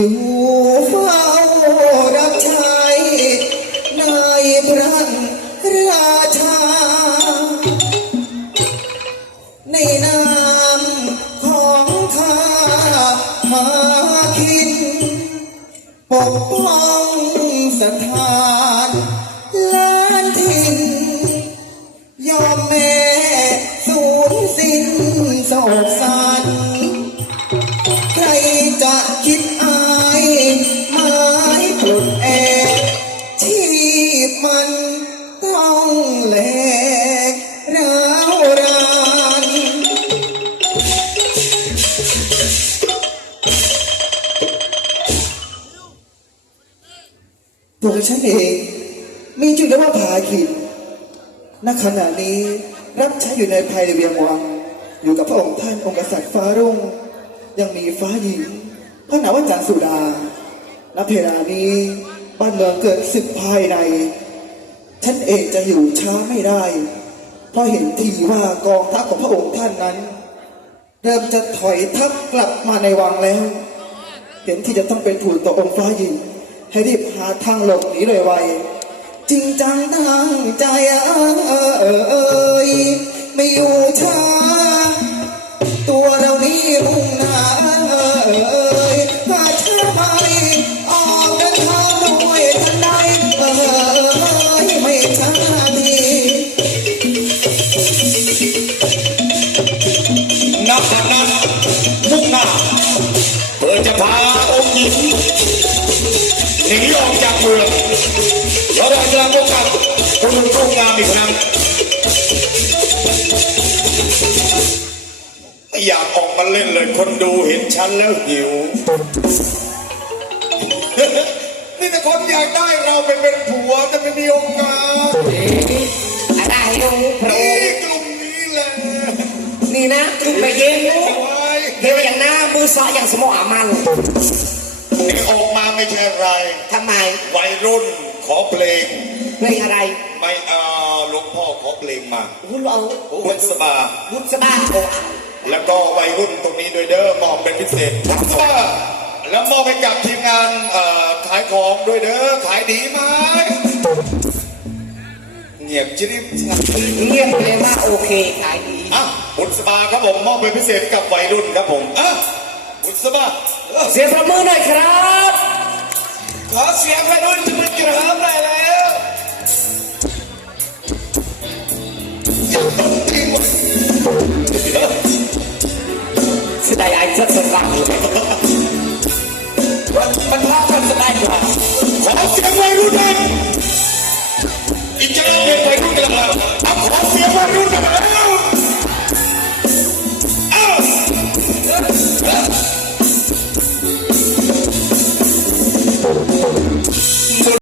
อยู่เฝ้ารับใช้ในพระราชา ในนามของข้ามาคินปกป้องสถา ตัวฉันเอง มีชื่อเรียกว่าผาขินณขณะนี้รับใช้อยู่ในภายในเวียงวัง อยู่กับพระองค์ท่านองค์กษัตริย์ฟ้ารุ่ง ยังมีฟ้าหญิงพระนาว่าจันทร์สุดาณเพลานี้บ้านเมืองเกิดศึกภายใน ฉันเองจะอยู่ช้าไม่ได้ เพราะเห็นทีว่ากองทัพของพระองค์ท่านนั้น เริ่มจะถอยทัพกลับมาในวังแล้ว เห็นที่จะต้องเป็นถูกต่อองค์ฟ้าหญิง ให้รีบหาทางหลบหนีเลยไวจริงจังตั้งใจเอ่ยไม่อยู่ช้าตัวเรา หนีออกจากเมืองแล้วเราจะพบกับคุณลุงรุ่งงามอีกครั้งไม่อยากออกมาเล่นเลยคนดูเห็นฉันแล้วหิว นี่แต่คนอยากได้เราไปเป็นผัวจะไม่มีโอกาสอะไรลูกพระอนี่งค์กลุ่มนี้แหละนี่นะกลุ่มไปเย็นลูกไว้เดี๋ยวอย่างหน้ามือซ้ายอย่างสมองอามัน นี่ออกมาไม่ใช่อะไรทำไมวัยรุ่นขอเพลง เพลงอะไร ไม่เอาหลวงพ่อขอเพลงมาบุญเอาบุญสบาบุญสบายโอ้แล้วก็วัยรุ่นตรงนี้ด้วยเด้อมอบเป็นพิเศษบุญสบาแล้วมอบให้กับทีมงานเอ่อขายของด้วยเด้อขายดีไหมเงียบจิริบเงียบเลยว่าโอเคขายดีอะบุญสบาครับผมมอบเป็นพิเศษกับวัยรุ่นครับผมอะ มุษบาเสียงประมือหน่อยครับขอเสียงให้ด้วยจุดกระหายหน่อยแล้วสไตล์ไอ้ชัดสไตล์มันมันพากันสไตล์กว่าขอเสียงวัยรุ่นอยอีกจะเล่าเป็นวัยรุ่นกันแล้วขอเสียงวัยรุ่นกันแล้ว